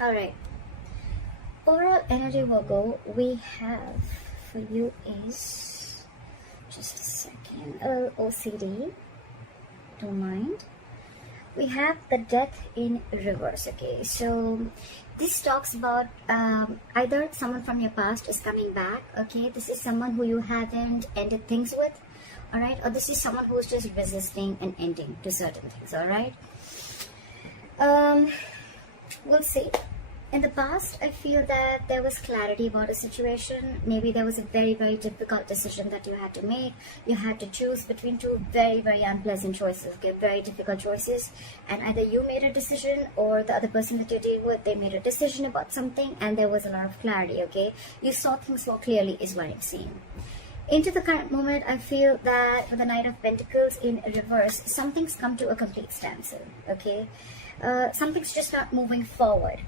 Alright. Overall energy, Virgo, we have for you is, just a second, OCD, don't mind. We have the death in reverse. Okay, so this talks about either someone from your past is coming back. Okay, this is someone who you haven't ended things with, all right, or this is someone who's just resisting an ending to certain things. All right, we'll see. In the past, I feel that there was clarity about a situation. Maybe there was a very, very difficult decision that you had to make. You had to choose between two very, very unpleasant choices, okay? Very difficult choices. And either you made a decision or the other person that you're dealing with, they made a decision about something and there was a lot of clarity, okay? You saw things more clearly is what I'm saying. Into the current moment, I feel that with the Knight of Pentacles in reverse, something's come to a complete standstill, okay? Something's just not moving forward.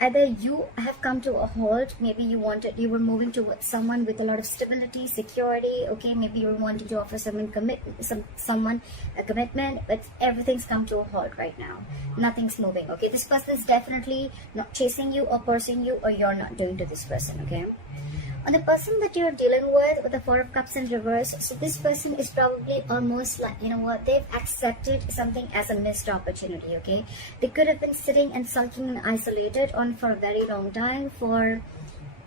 Either you have come to a halt, maybe you were moving towards someone with a lot of stability, security, okay, maybe you were wanting to offer someone a commitment, but everything's come to a halt right now. Nothing's moving, okay? This person is definitely not chasing you or pursuing you, or you're not doing to this person, okay? On the person that you're dealing with the Four of Cups in reverse, so this person is probably almost like, you know what, they've accepted something as a missed opportunity, okay? They could have been sitting and sulking and isolated on for a very long time, for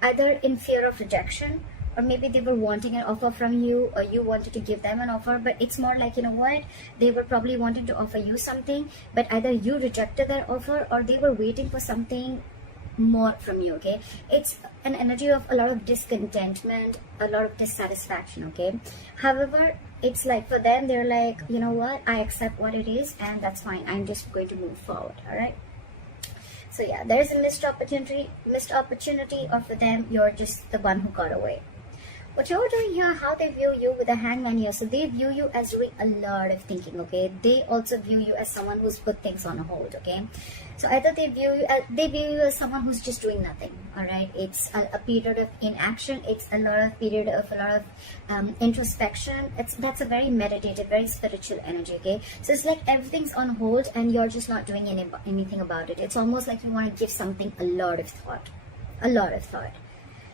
either in fear of rejection, or maybe they were wanting an offer from you, or you wanted to give them an offer, but it's more like, you know what, they were probably wanting to offer you something, but either you rejected their offer or they were waiting for something more from you, okay? It's an energy of a lot of discontentment, a lot of dissatisfaction, okay? However, it's like for them, they're like, you know what, I accept what it is and that's fine, I'm just going to move forward. All right, so yeah, there's a missed opportunity, or for them, you're just the one who got away. What you're doing here, how they view you with the Hangman here, so they view you as doing a lot of thinking, okay? They also view you as someone who's put things on hold, okay? So either they view you as someone who's just doing nothing, all right? It's a period of inaction. It's a lot of introspection. That's a very meditative, very spiritual energy, okay? So it's like everything's on hold and you're just not doing anything about it. It's almost like you want to give something a lot of thought.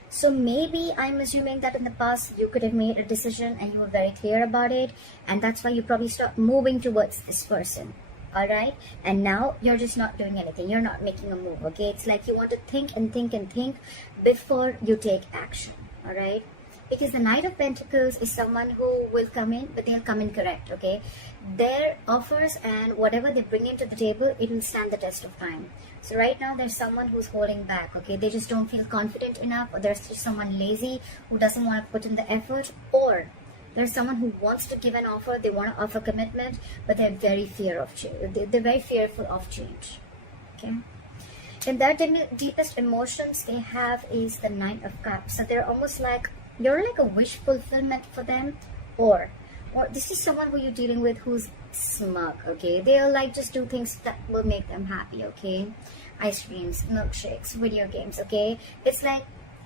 So maybe I'm assuming that in the past you could have made a decision and you were very clear about it, and that's why you probably stopped moving towards this person. All right, and now you're just not doing anything. You're not making a move, okay? It's like you want to think and think and think before you take action. All right, because the Knight of Pentacles is someone who will come in, but they'll come in correct, okay? Their offers and whatever they bring into the table, it will stand the test of time. So right now there's someone who's holding back, okay? They just don't feel confident enough, or there's just someone lazy who doesn't want to put in the effort, or there's someone who wants to give an offer, they want to offer commitment, but they're very they're very fearful of change, okay? And their deepest emotions they have is the Knight of Cups. So they're almost like, you're like a wish fulfillment for them, or this is someone who you're dealing with who's smug, okay? They'll like just do things that will make them happy, okay? Ice creams, milkshakes, video games, okay? It's like,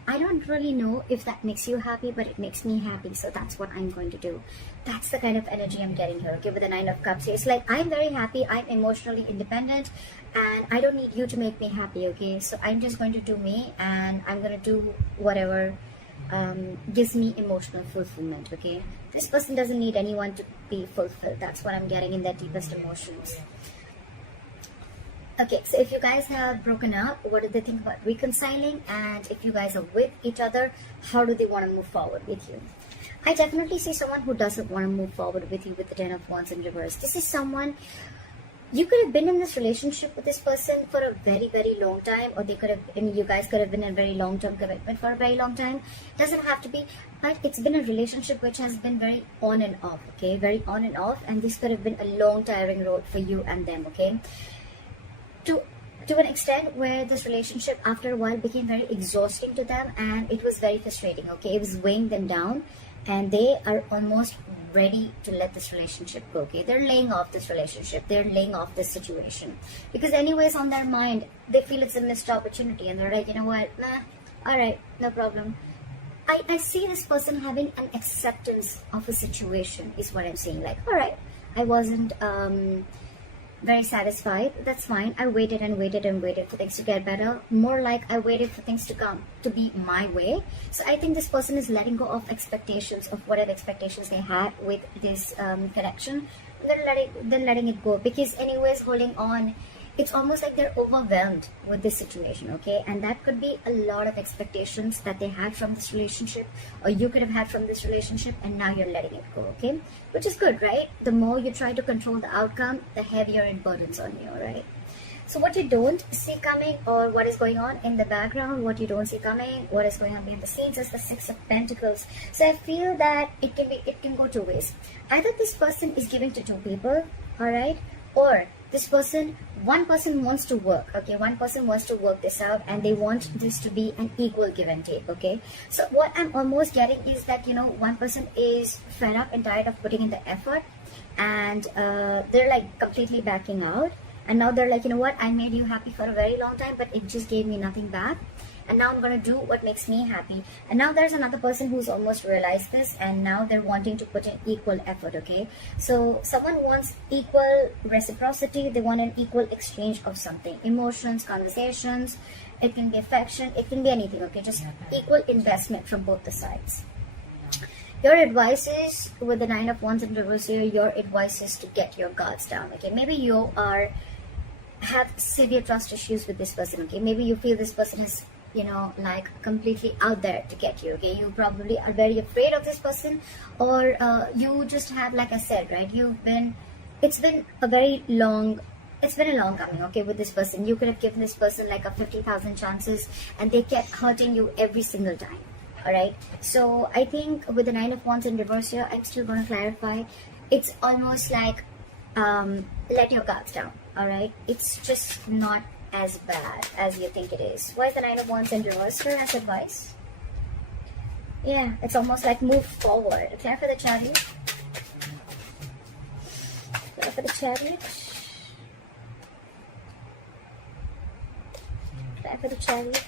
I don't really know if that makes you happy, but it makes me happy, so that's what I'm going to do. That's the kind of energy I'm getting here, okay, with the Nine of Cups. It's like, I'm very happy, I'm emotionally independent, and I don't need you to make me happy, okay? So I'm just going to do me, and I'm going to do whatever gives me emotional fulfillment, okay? This person doesn't need anyone to be fulfilled. That's what I'm getting in their deepest emotions. Okay, so if you guys have broken up, what do they think about reconciling? And if you guys are with each other, how do they want to move forward with you? I definitely see someone who doesn't want to move forward with you with the Ten of Wands in reverse. This is someone, you could have been in this relationship with this person for a very, very long time, or you guys could have been in a very long-term commitment for a very long time. It doesn't have to be, but it's been a relationship which has been very on and off, okay? Very on and off, and this could have been a long, tiring road for you and them, okay? To an extent where this relationship after a while became very exhausting to them, and it was very frustrating, okay? It was weighing them down, and they are almost ready to let this relationship go, okay? They're laying off this relationship, they're laying off this situation, because anyways on their mind they feel it's a missed opportunity, and they're like, you know what, nah, all right, no problem. I see this person having an acceptance of a situation is what I'm saying. Like, all right, I wasn't very satisfied. That's fine. I waited and waited and waited for things to get better. More like I waited for things to come to be my way. So I think this person is letting go of expectations, of whatever expectations they had with this connection. They're letting it go, because anyways, holding on, it's almost like they're overwhelmed with this situation, okay? And that could be a lot of expectations that they had from this relationship, or you could have had from this relationship, and now you're letting it go, okay? Which is good, right? The more you try to control the outcome, the heavier it burdens on you, right? So what you don't see coming, or what is going on in the background, what you don't see coming, what is going on behind the scenes, is the Six of Pentacles. So I feel that it can go two ways. Either this person is giving to two people, all right? Or this person, one person wants to work, okay? One person wants to work this out, and they want this to be an equal give and take, okay? So what I'm almost getting is that, you know, one person is fed up and tired of putting in the effort, and they're like completely backing out. And now they're like, you know what, I made you happy for a very long time, but it just gave me nothing back. And now I'm going to do what makes me happy. And now there's another person who's almost realized this, and now they're wanting to put in equal effort, okay? So someone wants equal reciprocity. They want an equal exchange of something. Emotions, conversations, it can be affection, it can be anything, okay? Just equal investment from both the sides. Your advice is, with the Nine of Wands in reverse here, your advice is to get your guards down, okay? Maybe you have severe trust issues with this person, okay? Maybe you feel this person is, you know, like completely out there to get you, okay? You probably are very afraid of this person, or you just have, like I said, right, it's been a long coming, okay, with this person. You could have given this person like a 50,000 chances, and they kept hurting you every single time, all right? So I think with the Nine of Wands in reverse here, I'm still going to clarify. It's almost like let your guards down, all right? It's just not as bad as you think it is. Why is the Nine of Wands in reverse here as advice? Yeah, it's almost like move forward. Clear for the Chariot. Clear for the Chariot. Clear for the Chariot.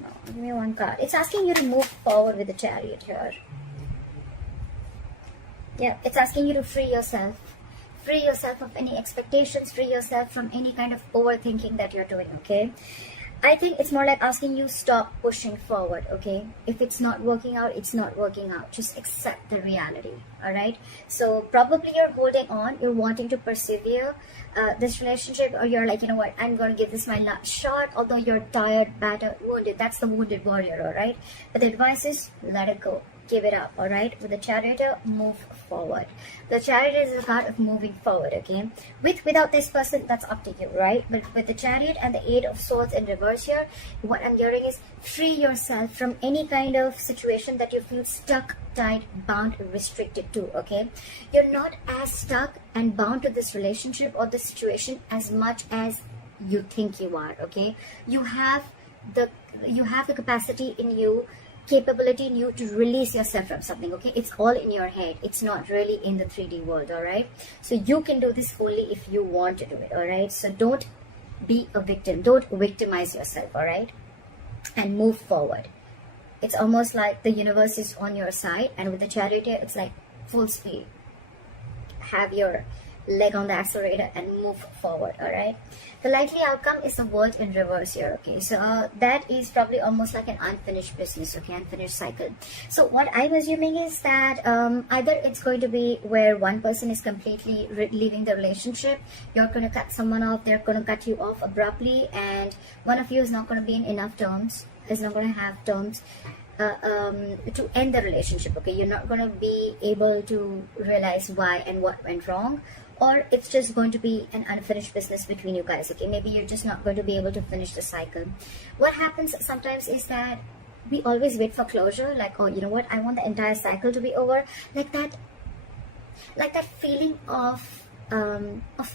No, give me one card. It's asking you to move forward with the Chariot here. Yeah, it's asking you to free yourself. Free yourself of any expectations, free yourself from any kind of overthinking that you're doing, okay? I think it's more like asking you stop pushing forward, okay? If it's not working out, it's not working out. Just accept the reality, all right? So probably you're holding on, you're wanting to persevere this relationship, or you're like, you know what, I'm going to give this my last shot, although you're tired, battered, wounded. That's the wounded warrior, all right? But the advice is let it go. Give it up, all right? With the Chariot, move forward. The Chariot is a card of moving forward, okay? Without this person, that's up to you, right? But with the Chariot and the Eight of Swords in reverse here, what I'm hearing is free yourself from any kind of situation that you feel stuck, tied, bound, restricted to, okay? You're not as stuck and bound to this relationship or this situation as much as you think you are, okay? You have the capacity in you, capability in you to release yourself from something, okay? It's all in your head. It's not really in the 3D world, all right? So you can do this only if you want to do it, all right? So don't be a victim. Don't victimize yourself, all right? And move forward. It's almost like the universe is on your side, and with the Chariot, it's like full speed. Have your leg on the accelerator and move forward, all right? The likely outcome is the World in reverse here, okay? So that is probably almost like an unfinished business, okay? Unfinished cycle. So what I'm assuming is that either it's going to be where one person is completely leaving the relationship, you're going to cut someone off, they're going to cut you off abruptly, and one of you is not going to be in enough terms, is not going to have terms to end the relationship, okay? You're not going to be able to realize why and what went wrong, or it's just going to be an unfinished business between you guys, okay? Maybe you're just not going to be able to finish the cycle. What happens sometimes is that we always wait for closure, like, oh, you know what, I want the entire cycle to be over, like that feeling of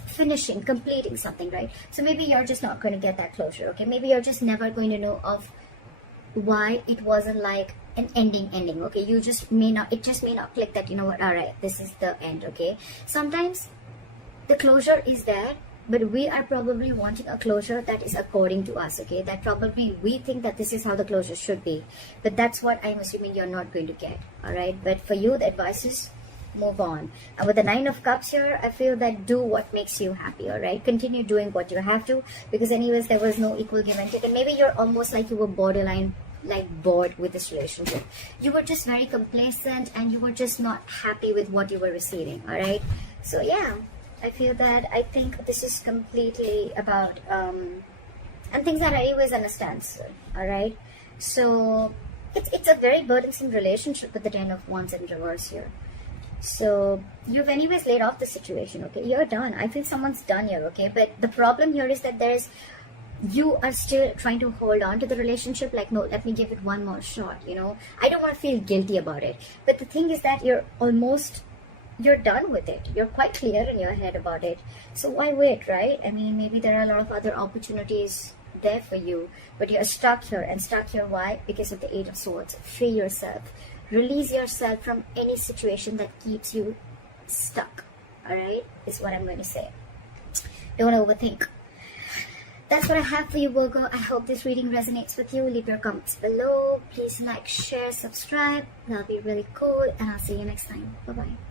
finishing, completing something, right? So maybe you're just not going to get that closure, okay? Maybe you're just never going to know of why it wasn't like an ending, okay? It just may not click that, you know what, all right, this is the end, okay? Sometimes the closure is there, but we are probably wanting a closure that is according to us, okay? That probably we think that this is how the closure should be, but that's what I'm assuming you're not going to get, all right? But for you, the advice is move on. And with the Nine of Cups here, I feel that do what makes you happy, all right? Continue doing what you have to, because anyways, there was no equal give and take. And maybe you're almost like you were borderline like bored with this relationship. You were just very complacent and you were just not happy with what you were receiving, all right? So yeah, I feel that I think this is completely about and things are anyways on a standstill, all right? So it's a very burdensome relationship with the Ten of Wands in reverse here. So you've anyways laid off the situation, okay? You're done. I feel someone's done here, okay? But the problem here is that you are still trying to hold on to the relationship, like, no, let me give it one more shot, you know? I don't want to feel guilty about it. But the thing is that you're done with it. You're quite clear in your head about it. So why wait, right? I mean, maybe there are a lot of other opportunities there for you, but you're stuck here. And stuck here, why? Because of the Eight of Swords. Free yourself. Release yourself from any situation that keeps you stuck, all right? Is what I'm going to say. Don't overthink. That's what I have for you, Virgo. I hope this reading resonates with you. Leave your comments below. Please like, share, subscribe. That'll be really cool. And I'll see you next time. Bye-bye.